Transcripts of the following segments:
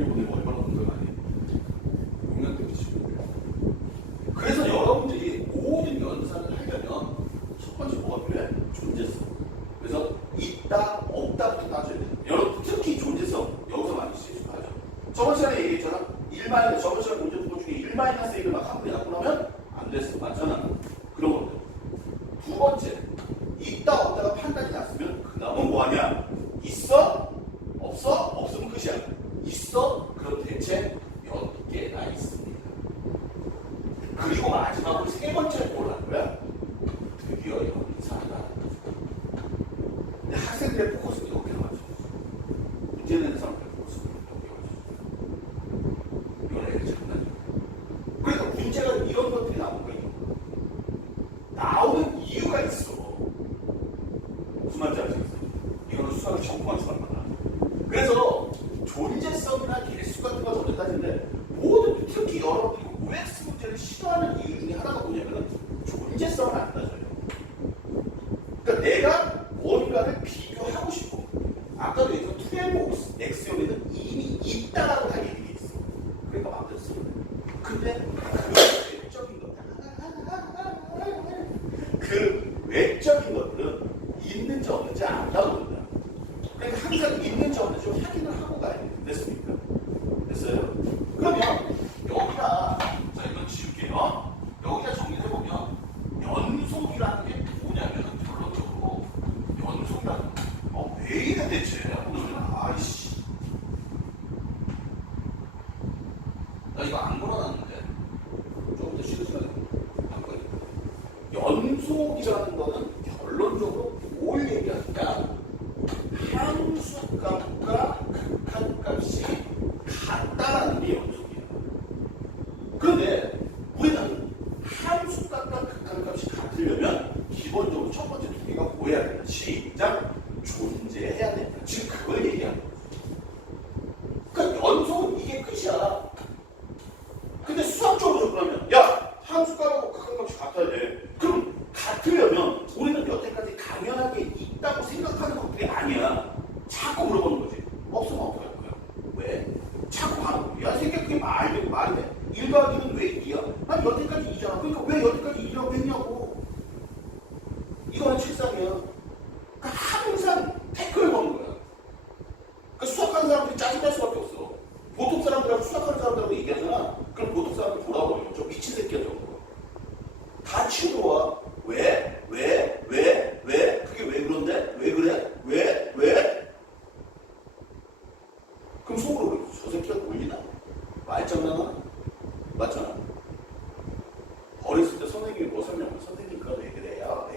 비밀 보내고 얼마나 공부가 많이 용량 때문에 지금. 그래서 여러분들이 모든 연산을 하려면 첫 번째 뭐가 필요해? 존재성. 그래서 있다, 없다부터 따져야 돼. 여러분 특히 존재성 여기서 많이 실수하죠. 저번 시간에 얘기했잖아. 1마이너스, 저번 시간에 문제 푼 것 중에 1-1을 막 한 번에 갖고 나면 안 됐어. 맞잖아. 그런 것들. 두 번째, 있다, 없다가 판단이 났으면 그 다음은 뭐하냐? 있어? 없어? 없으면 끝이야. 있어? 그럼 대체 몇 개나 있습니다. 그리고 마지막으로 세 번째 뭘 한 거야? 드디어 연산이다. 근데 학생들의 포커스는 여기에 맞춰. 문제 내는 사람들의 포커스는 여기에 맞춰. 이건 애들 장난이야. 그러니까 문제가 이런 것들이 나오는 거야. 나오는 이유가 있어. 무슨 말인지 아시겠어요? 이거는 수학을 전공한 사람마다. 그래서 존재성이나 개수 같은 거 먼저 따지는데 모든 특히 여러분들이 OX 문제를 싫어하는 이유 중에 하나가 뭐냐면 존재성을 안 따져요. 그러니까 내가 뭔가를 비교하고 싶고 아까도 얘기했던 2m X형에는 이미 있다라고 다 얘기돼 있어. 그러니까 마음대로 쓰는 거예요. 근데 외적인 것들 그 외적인 것들은 있는지 없는지 안다고 그런다. 그러니까 항상 있는지 없는지 확인을 하고 가야 돼요. 됐습니까? 됐어요? 그러면 여기다 자 이건 지울게요. 여기다 정리해보면 연속이라는 게 뭐냐면 결론적으로 연속이라는 왜 이래 대체 오늘은 아이씨 나 이거 안 걸어놨는데 조금 더 쉬는 시간에 바꿔야 돼. 연속이라는 거는 결론적으로 뭘 얘기하냐? 함수값과 극한값이 같다라는 게 연속이야. 그런데 우리는 함수값과 극한값이 같으려면 기본적으로 첫 번째 두 개가 뭐 해야 되나? 시작! 존재해야 된다. 지금 그걸 얘기하는 거죠. 그러니까 연속은 이게 끝이야. 근데 수학적으로 그러면 야! 함수값하고 극한값이 같아야 돼. 그럼 같으려면 우리는 여태까지 당연하게 있다고 생각하는 것들이 아니야. 자꾸 물어보는 거지. 없으면 어떡할 거야? 왜? 자꾸 하는 거야. 야, 새끼야, 그게 말이 돼? 1 더하기는 왜 2야? 난 여태까지 2잖아. 그러니까 왜 여태까지 2라고 했냐고. 이거는 실상이야. 그러니까 항상 태클을 거는 거야. 그러니까 수학하는 사람들이 짜증날 수밖에 없어. 보통 사람들하고 수학하는 사람들하고 얘기하잖아. 그럼 보통 사람들 돌아버려. 저 미친 새끼야, 저거. 다 치고 들어와. 왜? 그게 왜 그런데? 왜 그래? 왜? 그럼 속으로 저 새끼가 놀리나? 말장난하나? 맞잖아. 어렸을 때 선생님이 뭐 설명하면 선생님 그거 왜 그래요?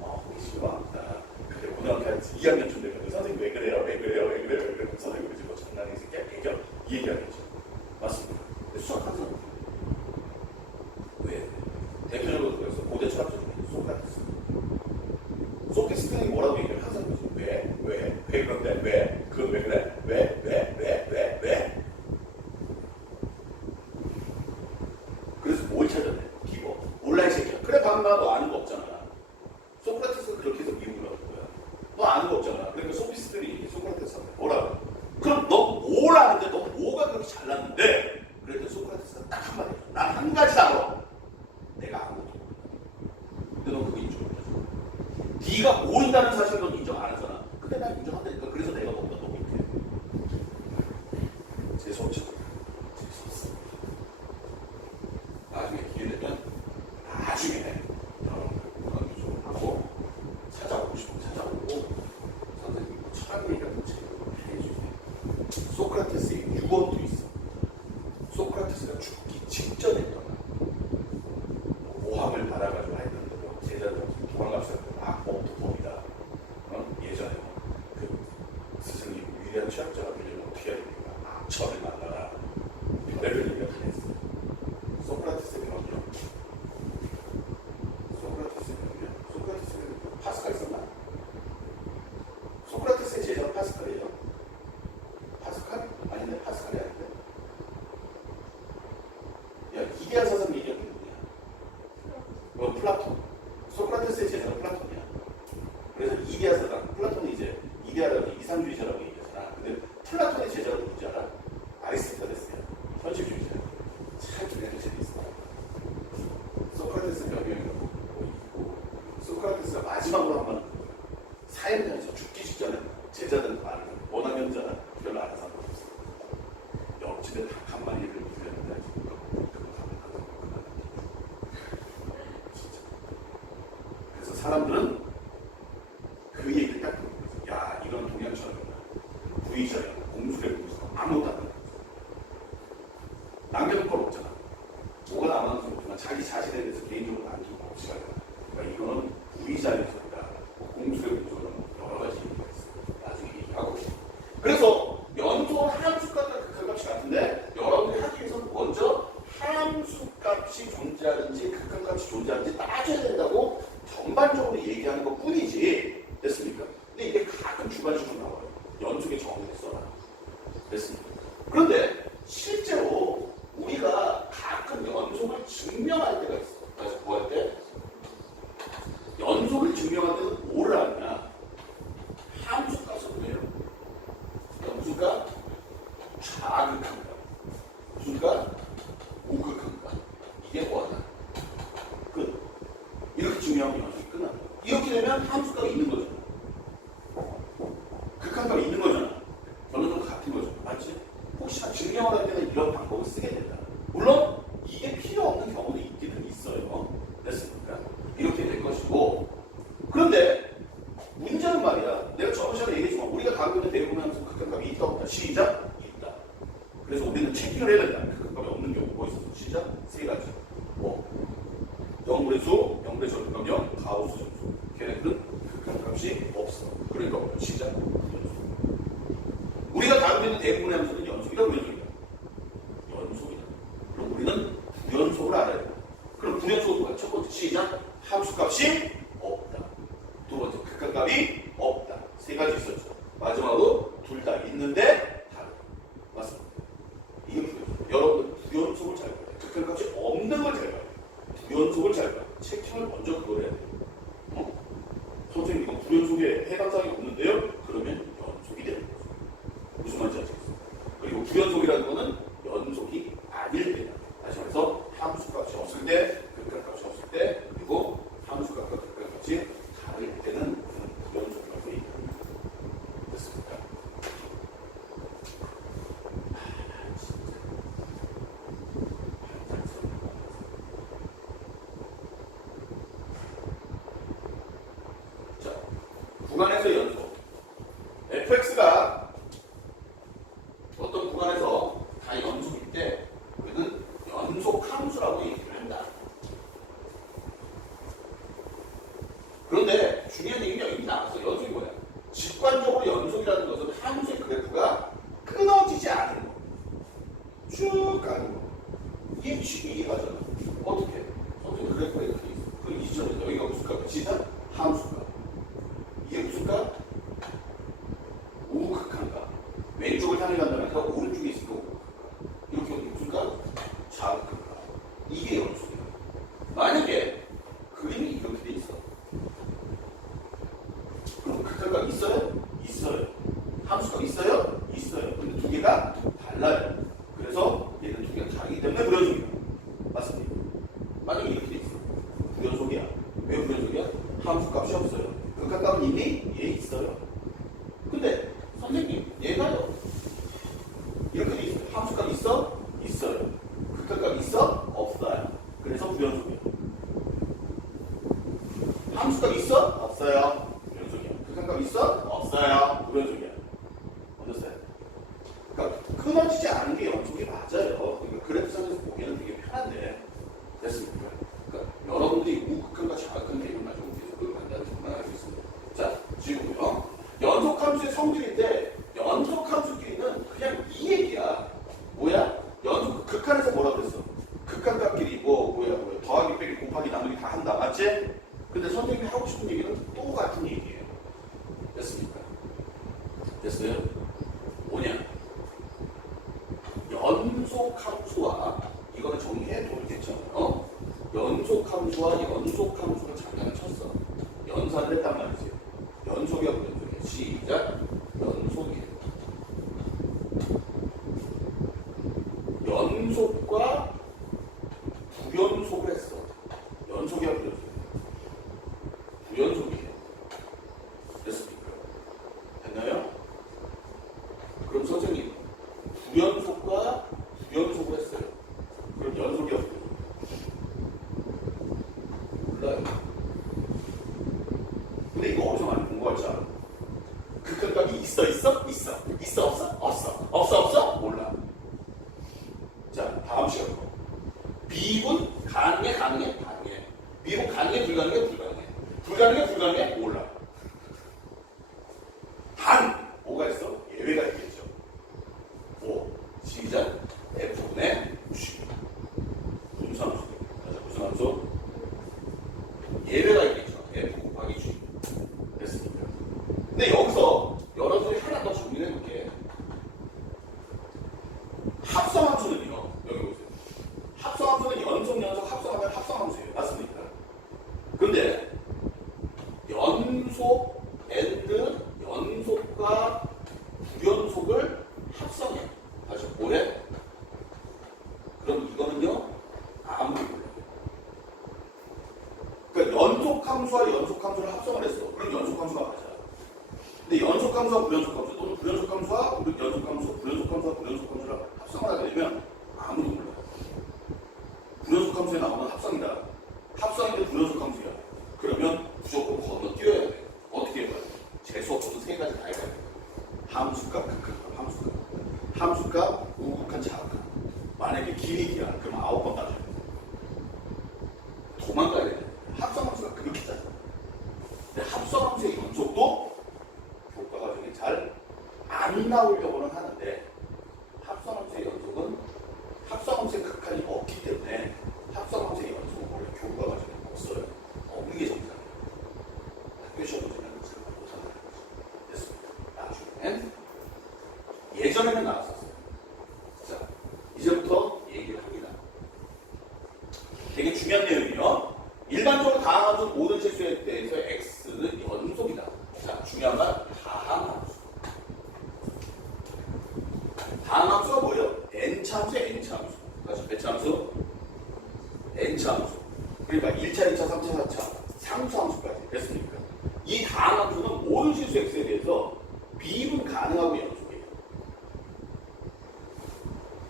거기 싫어합니다. 근데 고등학교 한 2학년쯤 되면 선생님 왜 그래요? 선생님이 지금 뭐 장난이 새끼야? 애교? 이 얘기하겠죠. 맞습니다. 근데 수학하는 사람 왜? 대표적으로 그래서 고대 철학자 중에 소크라테스. 소크라테스는 뭐라고 얘기해요? 항상 그러지. 왜 그런데? 왜? 그건 왜 그래? 왜? 그래서 뭘 찾아내? 기본. 몰라 이 새끼야. 그래 방금 너 아는 거 없잖아. 소크라테스가 그렇게 해서 미국을 하는 거야. 너 아는 거 없잖아. 그러니까 소피스트들이 소크라테스한테 뭐라고? 그럼 너 뭘 아는데 너 뭐가 그렇게 잘났는데? 그랬더니 소크라테스가 딱 한마디 해줘. 난 한 가지 알아. 내가 아무것도 모른다. 근데 넌 그거 인정 못하잖아. 네가 모른다는 사실을 넌 인정 안 하잖아. 근데 난 인정한다니까. 그래서 내가 너보다 너 밑에. 재수없죠. 재수없어. 나중에 기회 되면 나중에 여러분들 좀 하고 찾아오고 싶으면 찾아오고 선생님 철학 얘기하는 책을 해주세요. 소크라테스의 유언도 있어. 소크라테스가 죽기 직전에 모함을 받아가지고 하였는데도 제자들 도망갑사한테 막 범이다. 예전에 그 스승님 위대한 취학자가 되려면 어떻게 해야 됩니까? 저를 만나라. 별의별 얘기가 다 했어요. 소크라테스의 명령. 소크라테스의 파스칼 있었나? 소크라테스의 제자가 파스칼이에요. 파스칼? 아닌데 파스칼이 아닌데. 야 이데아 사상 얘기하는 게 뭐냐? 플라톤. 소크라테스의 제자는 플라톤이야. 그래서 이데아 사상. 플라톤이 이제 이데아라고 이상주의자라고 얘기하잖아. 근데 플라톤의 제자가 누구지 알아? 제자들은 말을 원하면자 별로 알아서 안 없어. 옆집에 닭 한 마리를 들였는데 진짜. 그래서 사람들은 그 얘기를 딱 듣는 거죠. 야, 이건 동양처럼이다. 부의자야, 공수래 공수 아무것도 안 돼. 남겨둘 건 없잖아. 뭐가 남아는지 모르지만 자기 자신에 대해서 개인적으로 남기고 없이 가야 돼. 그러니까 이거는 부의자의 소리다. 공수래 공수는 여러 가지 얘기가 있어. 나중에 얘기하고. 그래서 연소는 함수값과 극한값이 같은데 여러분들이 하기 위해서는 먼저 함수값이 존재하는지 극한값이 존재하는지 따져야 된다고 전반적으로 얘기하는 것 뿐이지. 됐습니까? 근데 이게 가끔 주관식으로 나와요. 연속의 정의를 써라. 됐습니까? 그런데 실제로 우리가 가끔 연속을 증명할 때가 있어. 그래서 뭐 할 때? 연속을 증명할 때는 뭐를 하느냐? 함수값은 뭐예요? 무슨가? 좌극한가? 무슨가? 우극한가? 이게 뭐하나? 끝. 이렇게 증명하면 연속이 끝난다. 이렇게 되면 함수값이 있는 거죠. 극한값이 있는 거잖아. 결론은 같은 거죠. 맞지? 혹시나 증명을 할 때는 이런 방법을 쓰게 된다. 물론 이게 필요 없는 경우도 있기는 있어요. 됐습니까? 이렇게 될 것이고. 그런데 문제는 말이야. 내가 저번 시간에 얘기했지만 우리가 가지고 있는 대부분 함수 극한값이 있다 없다. 시작. 있다. 그래서 우리는 체킹을 해야 된다. 극한값이 없는 경우 뭐 있었어? 시작. 세 가지. 뭐 영분의 수, 영분의 절대값령, 가우스 점수. 걔네들은 극한값이 없어. 그러니까 뭐야? 시작. 우리가 다루고 있는 대부분의 함수는 연속이다, 부연속이다? 연속이다. 그럼 우리는 부연속을 알아야 돼. 그럼 부연속은 뭐야? 첫 번째 시작. 함수값이 없다. 두 번째 극한값이 없다. 세 가지 있었죠. 마지막으로 둘 다 있는데 다르다. 맞습니다. 이게 부연속. 여러분들 부연속을 잘 봐요. 극한값이 없는 걸 잘 봐요. 부연속을 잘 봐요. 체킹을 먼저 그걸 해야 돼요. 선생님 이거 부연속에 해당 사항이 없는데요? 그러면 연속이 되는 거죠. 무슨 말인지 아시겠어요? 그리고 부연속이라는 거는 연속이 아닐 때다. 다시 말해서 함수값이 없을 때, 극한값이 없을 때, 그리고 함수값과 극한값이 다를 때는 부연속이라고 얘기합니다. 됐습니까? 자, 구간에서 연속. fx가 어떤 구간에서 다 연속일 때 우리는 연속 함수라고 얘기를 한다. 그런데 중요한 얘기가 여기 나왔어. 연속이 뭐야? 직관적으로 연속이라는 것은 함수의 그래프가 끊어지지 않은 거. 쭉 가는 거. 이게 쉽게 이해가잖아. 어떻게? 선생님 그래프가 이렇게 있어. 그럼 이 지점에서 여기가 무슨 값이야? 시작? 함수가. 이게 무슨 값? 우극한가? 왼쪽을 향해 간다면 그 오른쪽에 있으니까 우극한가? 이렇게 무슨 값? 좌극한가? 이게 연속이야. 만약에 그림이 이렇게 돼 있어. 그럼 극한값 있어요? 있어요. 함수값 있어요? 있어요. 근데 두 개가 달라요. 그래서 얘는 두 개가 다르기 때문에 불연속이야. 맞습니다. 만약에 이렇게 돼 있어. 불연속이야. 왜 불연속이야? 함수값이 없어요. 극한값은 이미 얘 있어요. 근데 선생님 얘가요. 이렇게 돼 있어요. 함수값 있어? 있어요. 극한값 있어? 없어요. 그래서 불연속이야. 함수값 있어? 없어요. 불연속이야. 극한값 있어? 없어요. 불연속이야. 어떠세요? 그러니까 끊어지지 않은 게 연속이 맞아요. 그러니까 그래프상에서 보기에는 되게 편한데 됐습니까? 그러니까 여러분들이 우극한과 좌극한 개념을 가지고 계속 간다는 것만 알고 있습니다. 자, 지금요. 연속함수의 성질인데 연속함수끼리는 그냥 이 얘기야. 뭐야? 연속 극한에서 뭐라 그랬어? 극한값끼리 뭐야 더하기 빼기 곱하기 나누기 다 한다. 맞지? 근데 선생님이 하고 싶은 얘기는 똑같은 얘기예요. 됐습니까? 됐어요? 뭐냐? 연속함수와 이거는 정리해도 되겠잖아요. 연속함수와 연속함수를 잠깐 쳤어. 연산을 했단 말이지. 연속이야 부연속이야. 시작. 연속이에요. 연속과 부연속을 했어. 연속이야 부연속이야. 부연속이에요. 됐습니까? 됐나요? 있어? 있어. 있어 없어? 없어. 없어 없어? 몰라. 자, 다음 시간 거. 미분 가능해 가능해 가능해. 미분 가능해 불가능해 불가능해. 불가능해 불가능해 몰라. 단 뭐가 있어? 예외가 있겠죠. 뭐 시작. F분의 G. 무슨 함수? 무슨 함수? 예외가 있겠죠. F 곱하기 G. 됐습니까? 근데 여기서 여러분들이 하나 더 정리해 볼게. 합성함수는요. 여기 보세요. 합성함수는 연속 합성하면 합성함수예요. 맞습니까? 근데 연속 and 연속과 불연속을 합성해. 다시 뭐해? 그럼 이거는요. 아무리 몰라요. 그러니까 연속함수와 연속함수를 합성을 했어. 그럼 연속함수가 맞아. 근데 연속함수와 불연속함수 또는 불연속함수와 연속함수, 불연속함수와 불연속함수를 합성을 하게 되면 아무도 몰라요. 불연속함수에 나오는 합성이다. 합성인데 불연속함수야. 그러면 무조건 건너뛰어야 돼. 어떻게 해봐요? 재수없어도 세 가지 다 해봐야 돼. 함수값, 극한값, 함수값. 함수값, 우극한, 자극한. 만약에 길이야. 그럼 9번 따져야 돼. 도망가야 돼. 합성함수가 그렇게 짜져. 근데 합성함수의 연속도 교과 과정에 잘 안 나오려고는 하는데 합성함수의 연속은 합성함수의 극한이 없기 때문에 합성함수의 연속은 원래 교과 과정에 없어요. 없는 게 정상이에요. 학교 시험 문제는 생각 못한다는 거죠. 됐습니다. 나중엔 예전에는 나왔었어요. 자, 이제부터 얘기를 합니다. 되게 중요한 내용이요. 일반적으로 다항함수 모든 실수에 대해서 x는 연속이다. 자, 중요한 건 다항함수. 다항함수가 뭐예요? n차 함수에 n차 함수. 다시 몇차 함수? n차 함수. 그러니까 1차, 2차, 3차, 4차 상수 함수까지 됐습니까? 이 다항함수는 모든 실수 x에 대해서 비분 가능하고 연속이에요.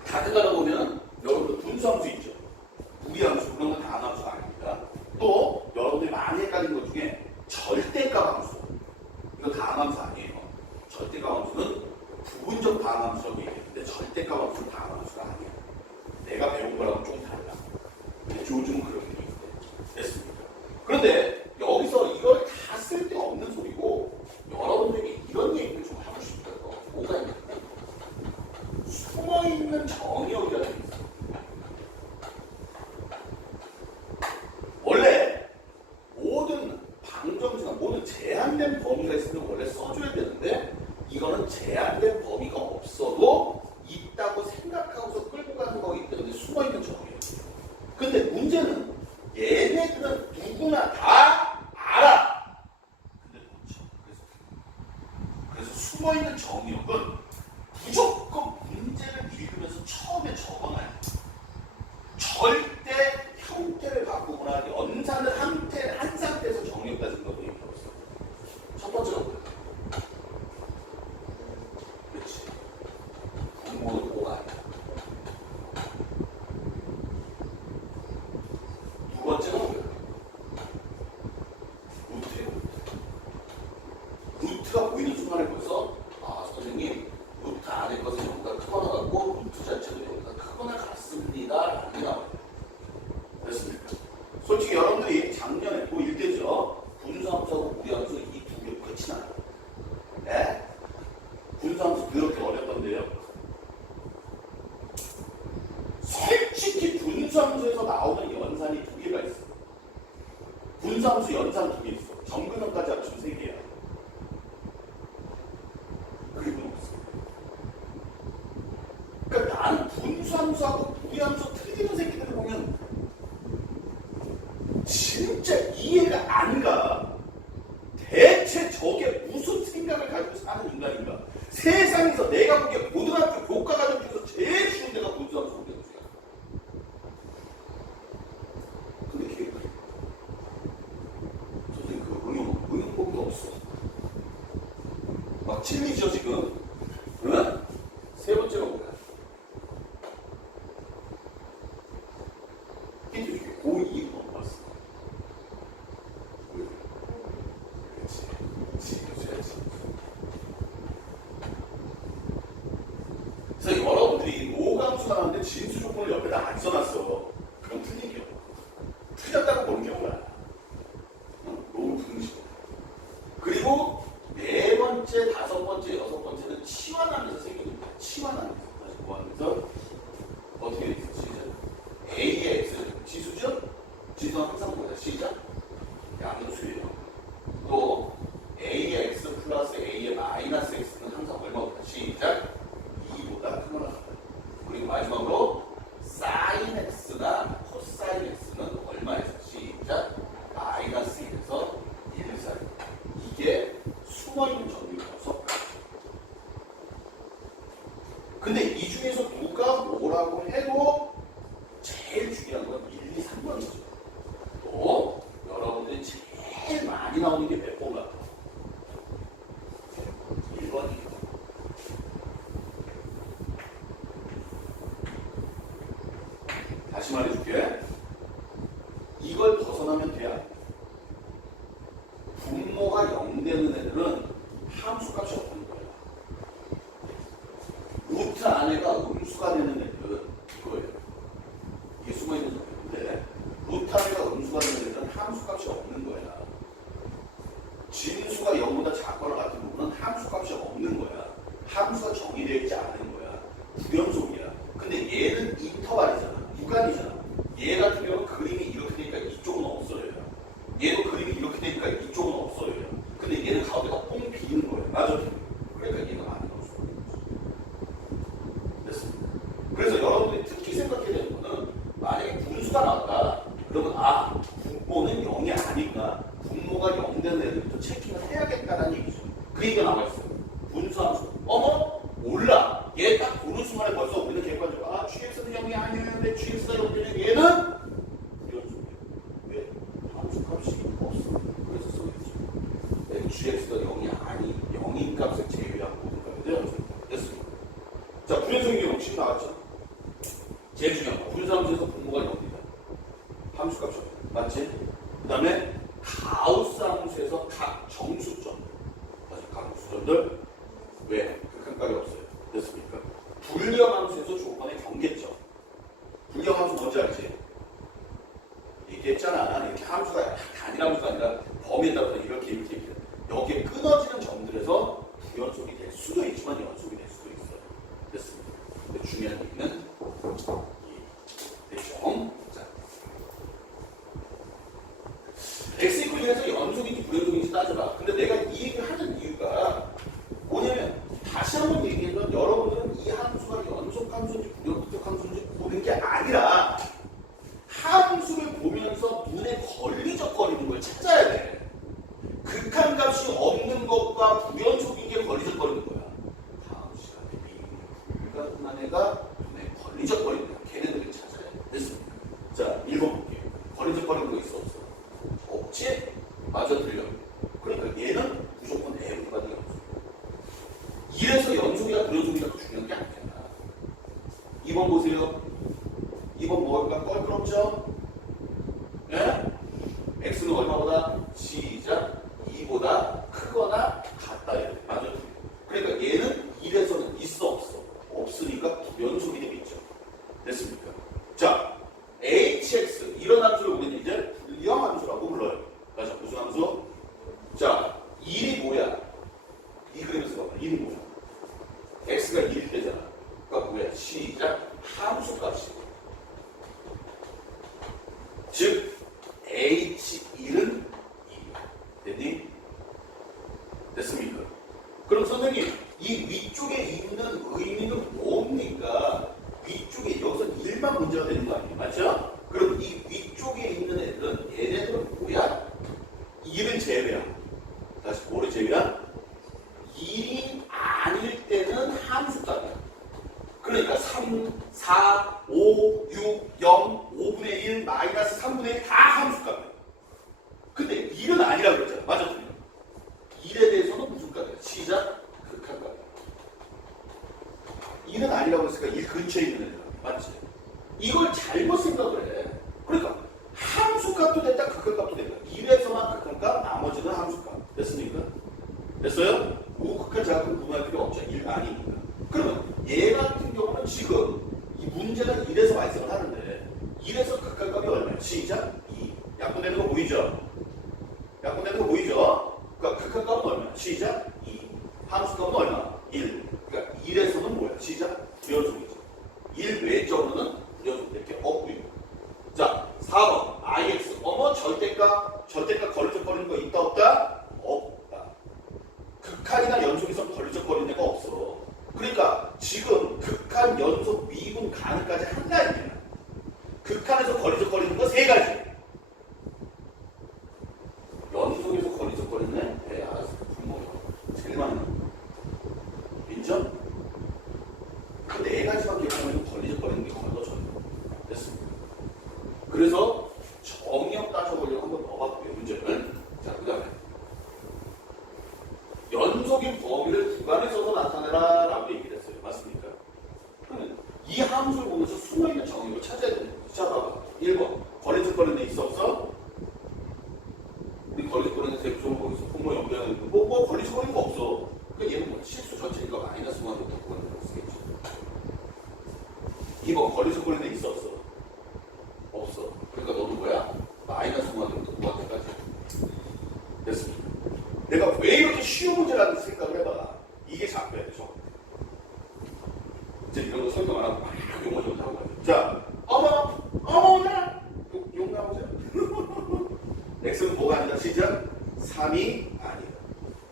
다른 가로 보면 여러분들 분수함수 있죠. 무리함수 그런 건 다항함수가 아닙니다. 또 여러분들이 많이 헷갈린 것 중에 절대값 함수. 이거 다항함수 아니에요. 절대값 함수는 부분적 다항함수라고 얘기했는데 절대값 함수는 다항함수가 아니에요. 내가 배운 거랑은 좀 달라. 근데 요즘은 그런 게 있는데 됐습니까? 그런데 여기서 이걸 다 쓸데없는 소리고 여러분들에게 이런 얘기를 좀 하고 싶어요. 뭐가 있냐면 숨어있는 정의역이라는 게 있어요. 원래 모든 방정식이나 모든 제한된 범위가 있으면 원래 써줘야 되는데 이거는 제한된 범위가 없어도 있다고 생각하고서 끌고 가는 거기 때문에 숨어있는 정의예요. 근데 문제는 얘네들은 누구나 다 알아. 근데 그렇죠. 그래서 숨어있는 정의역은 무조건 문제를 읽으면서 처음에 적어놔야 돼. 절대 형태를 바꾸거나 연산을 한 상태에서 정의역 따지는 것도 얘기 없어. 첫 번째가 뭐야? 그렇지. 분모는 5가 아니야. 두 번째는 뭐야? 루트예요. 루트가 보이는 순간에 벌써 선생님 루트 안에 것은 여기가 크거나 같고 루트 자체도 여기가 크거나 같습니다 라는 게 나와요. 됐습니까? 솔직히 여러분들이 작년에 고1 때죠. 분수함수하고 무리함수 이 두 개 끝이 나요. 네? 분수함수 그렇게 어렵던데요. 솔직히 분수함수에서 나오는 연산이 두 개가 있어. 분수함수 연산 두 개 있어. 정근원까지 합치면 세 개야. 그리고는 없어. 그러니까 나는 분수함수하고 무리함수 틀리는 새끼들을 보면 진짜 이해가 안 가. 대체 저게 무슨 생각을 가지고 사는 인간인가? 세상에서 내가 보기에 고등학교 교과 과정 중에서 제일 쉬운 데가 분수함수 무리함수야. 근데 걔가 선생님 그 응용법도 없어. 막 찔리죠 지금. 응? 세 번째가 뭐야? 힌트 줄게. 고2 넘어갔어. 그렇지. 지켜줘야지. 근데 이 중에서 누가 뭐라고 해도 제일 중요한 건 1, 2, 3번이죠. 또 여러분들이 제일 많이 나오는 게 몇 번 같아요? 1번이에요. 다시 말해줄게. 이걸 벗어나면 돼야. 분모가 0 되는 애들은 함수값이 없는 거야. 루트 안에가 음수가 되는 애들은 이거예요. 이게 숨어있는 점인데 루트 안에가 음수가 되는 애들은 함수값이 없는 거야. 진수가 0보다 작거나 같은 부분은 함수값이 없는 거야. 함수가 정의되어 있지 않은 거야. 불연속이야. 근데 얘는 인터벌이잖아. 유관이잖아. 얘 같은 경우는 그림이 이렇게 되니까 이쪽은 없어요. 얘도 그림이 이렇게 되니까 이쪽은 없어요. 근데 얘는 가운데가 뻥 비는 거예요. 맞아. 그러니까 얘가 많이 나올 수가 있는 거죠. 됐습니다. 그래서 여러분들이 특히 생각해야 되는 거는 만약에 분수가 나왔다. 그러면 아, 분모는 0이 아니구나. 분모가 0 되는 애들부터 체킹을 해야겠다는 얘기죠. 그 얘기가 나와 있어요. 분수 함수. 어머? 몰라. 얘 딱 보는 순간에 벌써 우리는 객관적으로 아, GX는 0이 아니었는데 GX가 0 되는 얘는 이런 소리예요. 왜? 함수값이 없어. 그래서 써있죠. GX가 0이 아니, 0인 값을 제외한 모든 값에 됐습니다. 자, 불연속인 경우 지금 나왔죠? 제일 중요한 거. 분수함수에서 분모가 0이다. 함수값이 없다. 맞지? 그 다음에 가우스 함수에서 각 정수점들. 각 정수점들. 왜? 극한값이 없어요. 됐습니까? 불리함함수에서 조건의 경계점. 불리함함수 뭔지 알지? 얘기했잖아. 이렇게 함수가 단일 함수가 아니라 범위에 따라서 이렇게 여기에 끊어지는 점들에서 불연속이 될 수도 있지만 연속이 될 수도 있어요. 됐습니다. 근데 중요한 얘기는 이 점. 자, x 이퀄 1에서 연속인지 불연속인지 따져봐. 근데 내가 이 얘기를 하는 이유가 뭐냐면 다시 한번 얘기하면 여러분들은 이 함수가 연속 함수인지 불연속 함수인지 보는 게 아니라 함수를 보면서 눈에 걸리적거리는 걸 찾아야 돼. 극한값이 없는 것과 불연속인 게 걸리적거리는 거야. 다음 시간에 불가능한 애가 눈에 걸리적거리는 거야. 걔네들을 찾아야 돼. 됐습니까? 자, 읽어볼게요. 걸리적거리는 거 있어 없어? 없지? 맞아 들려. 그러니까 얘는 무조건 F가 되는 거야. 이래서 연속이라 불연속이라 중요한 게 아니잖아. 2번 보세요. 2번 뭐가 껄끄럽죠? 예? x는 얼마보다? 시작 2보다 크거나 같다. 맞아요. 그러니까 얘는 1에서는 있어 없어? 없으니까 불연속이 되겠죠. 됐습니까? 자, hx 이런 함수를 우리는 이제 불리형 함수라고 불러요. 맞아. 무슨 함수? 자, 1이 뭐야? 이 그림에서 봐봐. 1이 뭐야? x가 1일 때잖아. 그러니까 뭐야? 시작 함수값이. 즉 H1은 2. 됐니? 됐습니까? 그럼 선생님 이 위쪽에 있는 의미는 뭡니까? 위쪽에 여기서 1만 문제가 되는 거 아니에요? 맞죠? 그럼 이 위쪽에 있는 애들은 얘네들은 뭐야? 1은 제외야. 다시 뭐를 제외야? 1이 아닐 때는 함수값이야. 그러니까 3, 4, 5, 6, 0, 5분의 1, 마이너스 3분의 1 다 함수값이야. 근데 1은 아니라고 그랬잖아. 맞아? 1에 대해서는 무슨 값이야? 시작 극한값이야. 1은 아니라고 했으니까 1 근처에 있는 애들. 맞지? 이걸 잘못 생각을 해. 그러니까 함수값도 됐다 극한값도 됐다. 1에서만 극한값 나머지는 함수값. 됐습니까? 됐어요? 우극한 작은 구분할 필요 없죠. 1 아니니까. 그러면 얘 같은 경우는 지금 이 문제가 1에서 발생을 하는데 1에서 극한값이 얼마야? 시작 2. 약분되는 거 보이죠? 약분되는 거 보이죠? 그러니까 극한값은 얼마야? 시작 2. 함수값은 얼마? 1. 그러니까 1에서는 뭐야? 시작 불연속이죠. 1 외적으로는 불연속될 게 없고요. 자, 4번 ix. 어머 절대값 걸리적거리는 거 있다 없다? 없다. 극한이나 연속에서 걸리적거리는 애가 없어. 그러니까 지금 극한, 연속, 미분, 가능까지 한 가지야. 극한에서 걸리적거리는 거 세 가지. 연속에서 걸리적거리는 애 알았어. 분모 제일 많은 거. 인정? 근데 무한대부터 무한대로 쓰겠지. 2번 거리에서 걸리는 있어 없어? 없어. 그러니까 너는 뭐야? 마이너스 무한대부터 무한대까지. 됐습니다. 내가 왜 이렇게 쉬운 문제라는 생각을 해봐. 이게 잡혀야 돼. 이제 이런 거 설명 안 하고 막 용어 좀 하고 가요. 자, 어머, 욕 나오세요? x는 뭐가 아니다? 시작. 3이 아니다.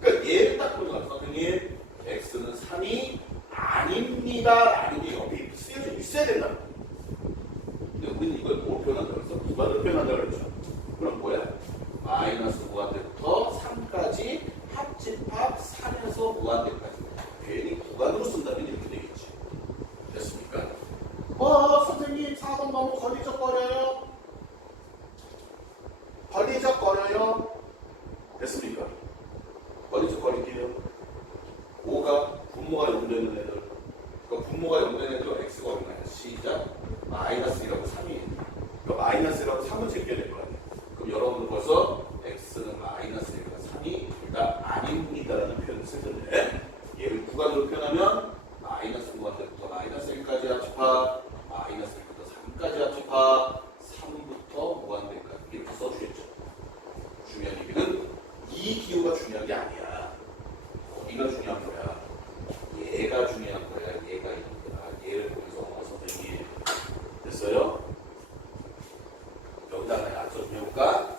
그러니까 얘를 딱 보면 선생님, x는 3이 아닙니다. 라는 게 여기 쓰여져 있어야 된다. 근데 우리는 이걸 뭐 표현한다고 했어? 무한대로 표현한다고 그랬죠. 그럼 뭐야? 마이너스 무한대부터 3까지 합집합 3에서 무한대까지. 괜히 구간으로 쓴다면 이렇게 되겠지. 됐습니까? 선생님 4번 너무 걸리적거려요. 걸리적거려요. 됐습니까? 걸리적거릴게요. 5가 분모가 연되는 애들. 그러니까 분모가 연되는 애들 x가 얼마야? 시작. 마이너스 1하고 3이. 그러니까 마이너스 1하고 3을 제껴야 될 거 아니야. 그럼 여러분들 벌써 x는 마이너스 1과 3이 그러니까 아닙니다라는 표현을 쓸 텐데 얘를 구간으로 표현하면 마이너스 무한대부터 마이너스 1까지 합집합 마이너스 1부터 3까지 합집합 3부터 무한대까지 이렇게 써주겠죠. 중요한 얘기는 이 기호가 중요한 게 아니야. 어디가 중요한 거야? 얘가 중요한 거야. 얘가 있는 거야. 얘를 보면서 선생님 됐어요? 여기다 하나 약속 좀 해볼까?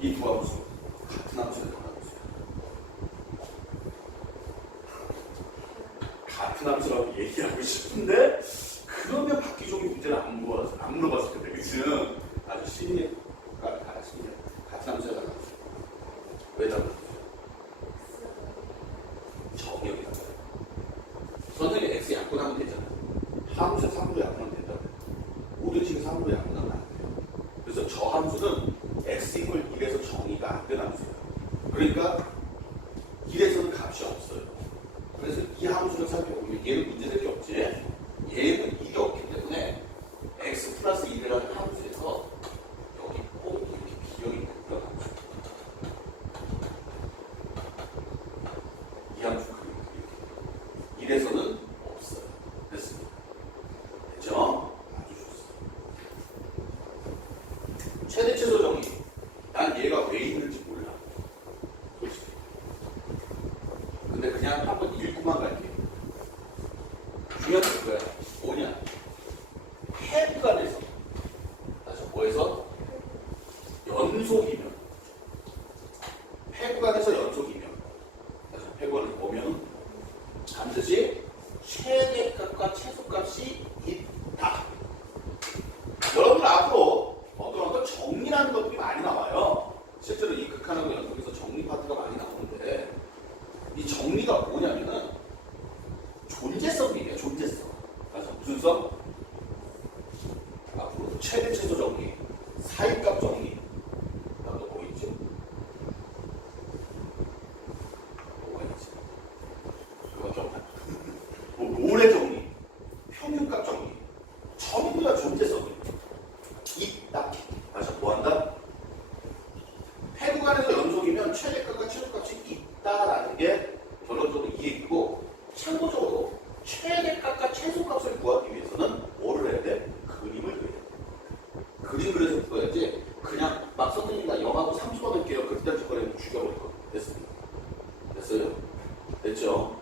이 두 함수 같은 함수에 들어가보세요. 같은 함수라고 얘기하고 싶은데 그러면 박기종이 문제를 안 물어봤을 텐데 그치? 아주 신기해. 같은 함수에 들어가보세요. 왜 들어가보세요? 정역이다. 선생님이 x 약분하면 되잖아요. 함수에 3으로 약분하면 된다고 해요. 모든 식이 3으로 약분하면 안 돼요. 그래서 저 함수는 x 이퀄 1에서 정의가 안 되는 함수예요. 그러니까 1에서는 값이 없어요. 그래서 이 함수를 살펴보면 얘는 문제될 게 없지. 얘는 1이 없기 때문에 x 플러스 1이라는 함수에서 여기 꼭 이렇게 비형이 있는 그런 함수. 이 함수 이렇게 1에서는 없어요. 됐습니다. 됐죠? 아주 좋습니다. 최대 최소 정의. 난 얘가 왜 있는지 몰라. 솔직히. 근데 그냥 한번 읽고만 갈게. 중요한 게 뭐야? 뭐냐? 해부간에서 다시 뭐에서? 연속이면 해부간에서 연속이면 다시 해부간을 보면 반드시 최대값과 최소값이 있다. 여러분 앞으로 어떤 정리라는 것들이 많이 나와요. 실제로 이 극한하고 연속에서 정리 파트가 많이 나오는데 이 정리가 뭐냐면은 존재성이에요. 존재성. 그래서 무슨 성? 앞으로 최대 최소 정리, 사이값 정리. 나도 뭐 있지? 뭐가 있지? 그거밖에 없나? 모래 정리, 평균값 정리. 전부 다 존재성이 있다. 다시 뭐 한다? 해구간에서 연속이면 최대값과 최소값이 있다라는 게 결론적으로 이 얘기고 참고적으로 최대값과 최소값을 구하기 위해서는 뭐를 해야 돼? 그림을 그려야 돼. 그림 그려서 풀어야지 그냥 막 선생님 나 영하고 30번 할게요. 그때 짓거리면 죽여버릴 거. 됐습니다. 됐어요? 됐죠?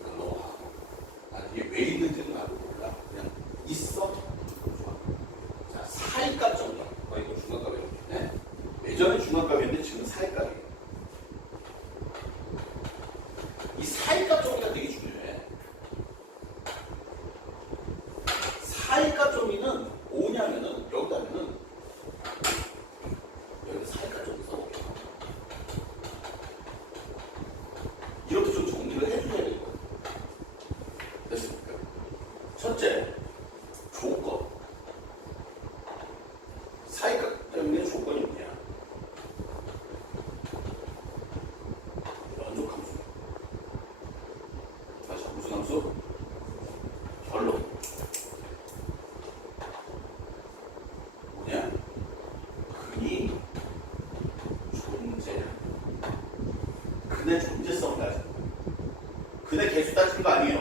이건 넘어가고 난 이게 왜 있는지는 나도 몰라. 그냥 있어. 좋아. 자, 사이값 정리. 이거 중간값이었네. 예전에 중간값이었는데 지금 사이값이에요. 이 사이값 정리가 되게 중요해. 사이값 정리는 뭐냐면은 여기다 하면은 여기 사이값 정리 써볼게요. 이렇게 좀 정리를 해줘야 될 거예요. 됐습니까? 첫째, 조건. 사이값 때문에 조건이 뭐냐? 연속함수. 근의 개수 따지는 거 아니에요.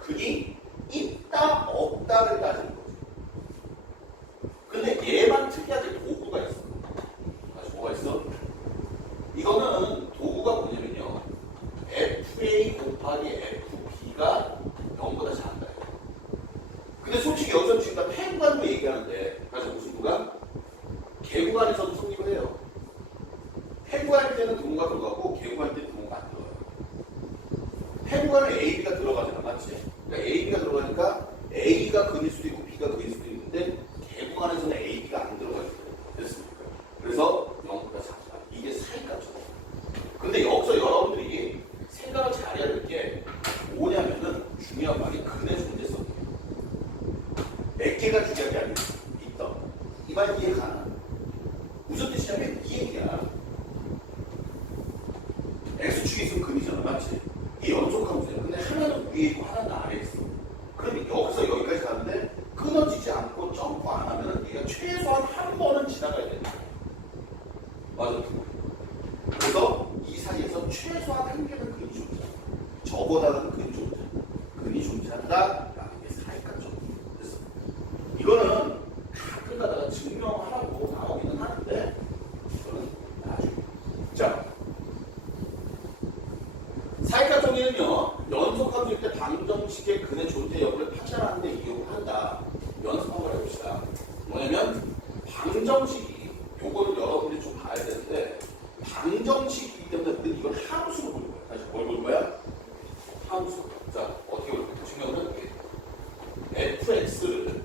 근이 있다 없다를 따지는 거죠. 근데 얘만 특이하게 도구가 있어. 다시 뭐가 있어? 이거는 도구가 뭐냐면요. FA 곱하기 FB가 0보다 작다. 근데 솔직히 여기서 지금 다 폐구간으로 얘기하는데 다시 무슨 구간? 개구간에서도 성립을 해요. 폐구할 때는 등호가 들어가고 개구할 때는 등호가 안 들어가요. 폐구간에 AB가 들어가잖아. 맞지? 그러니까 AB가 들어가니까 A가 근일 수도 있고 B가 근일 수도 있는데 개구간에서는 AB가 안 들어가요. 됐습니까? 그래서 0보다 작다. 이게 사이값이죠. 근데 여기서 여러분들이 생각을 잘해야 될 게 뭐냐면은 중요한 말이 근의 존재성이에요. 몇 개가 중요한 게 아니고 있다. 이 말 이해 가나? 무슨 뜻이냐면 이 얘기야. X축이 있으면 근이잖아. 맞지? 이 연속하면 돼요. 근데 하나는 위에 있고 하나는 아래에 있어. 그럼 여기서 여기까지 가는데 끊어지지 않고 점프 안 하면 얘가 최소한 한 번은 지나가야 된다. 맞아. 그래서 이 사이에서 최소한 한 개는 근이 존재한다. 저보다는 근이 존재한다. 근이 존재한다라는 게 사이값죠. 됐어. 이거는 가끔 가다가 증명하라고 나오기는 하는데 이거는 나중에. 자, 사이값 정의는요. 연속함수일 때 방정식의 근의 존재 여부를 판단하는 데 이용을 한다. 연습 한번 해봅시다. 뭐냐면 방정식이 요거를 여러분들이 좀 봐야 되는데 방정식이기 때문에 우리는 이걸 함수로 볼 거야. 다시 뭘 볼 거야? 함수. 자, 어떻게 볼 거야? 증명은 fx를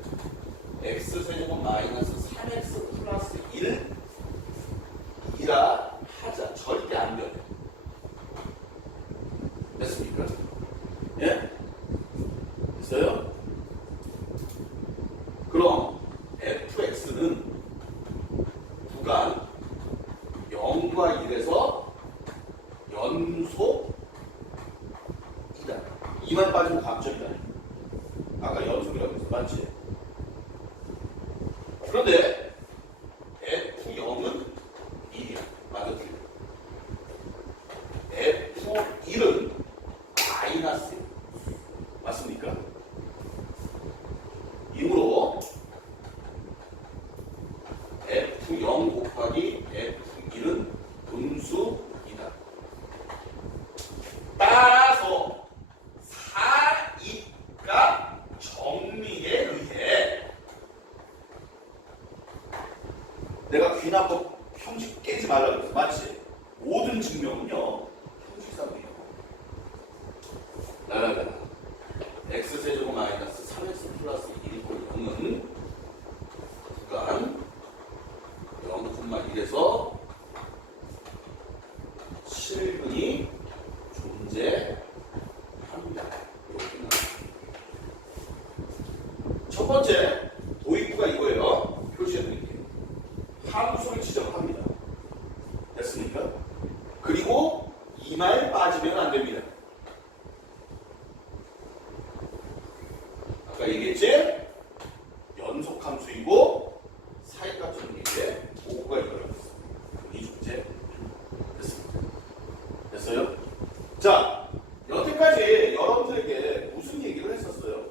x세제곱 마이너스 3x 플러스 1이라 하자. 절대 안 변해. 됐습니까? 예? 됐어요? 그럼 fx는 구간 0과 1에서 연속이다. 2만 빠지면 감점이다. 아까 연속이라고 했어. 맞지? 그런데 F0은 1이야. 맞아, 틀려. F1은 마이너스. 맞습니까? 이므로 F0 곱하기 F1은 분수이다. 따라서 사이값 정리에 의해 내가 귀납법 형식 깨지 말라고 했어. 맞지? 모든 증명은요 형식상이에요. 나라가 x세제곱 마이너스 3x 플러스 1 이퀄 0은 구간 0,1에서 7분이 존재합니다. 첫 번째 도입부가 이거예요. 표시해드릴게요. 함수를 지정합니다. 됐습니까? 그리고 이 말 빠지면 안 됩니다. 아까 얘기했지? 연속함수이고 사이값 정리인데 도구가 이거였어. 이 존재. 됐습니다. 됐어요? 자, 여태까지 여러분들에게 무슨 얘기를 했었어요?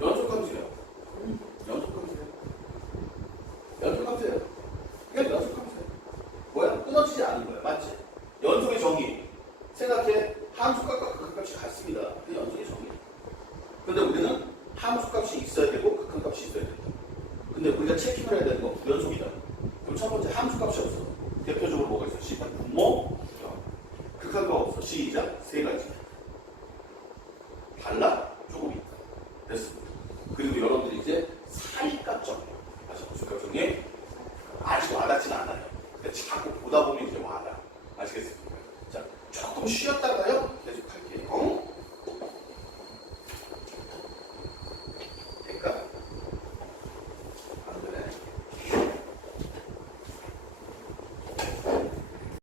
연속함수예요. 연속함수예요. 연속함수예요. 이게 연속함수예요. 뭐야? 끊어지지 않은 거야. 맞지? 연속의 정의. 생각해. 함수값과 극한값이 같습니다. 그 연속의 정의. 근데 우리는 함수값이 있어야 되고 극한값이 있어야 된다. 근데 우리가 체킹을 해야 되는 건 부연속이다. 그럼 첫 번째 함수값이 없어. 대표적으로 뭐가 있어? 10번.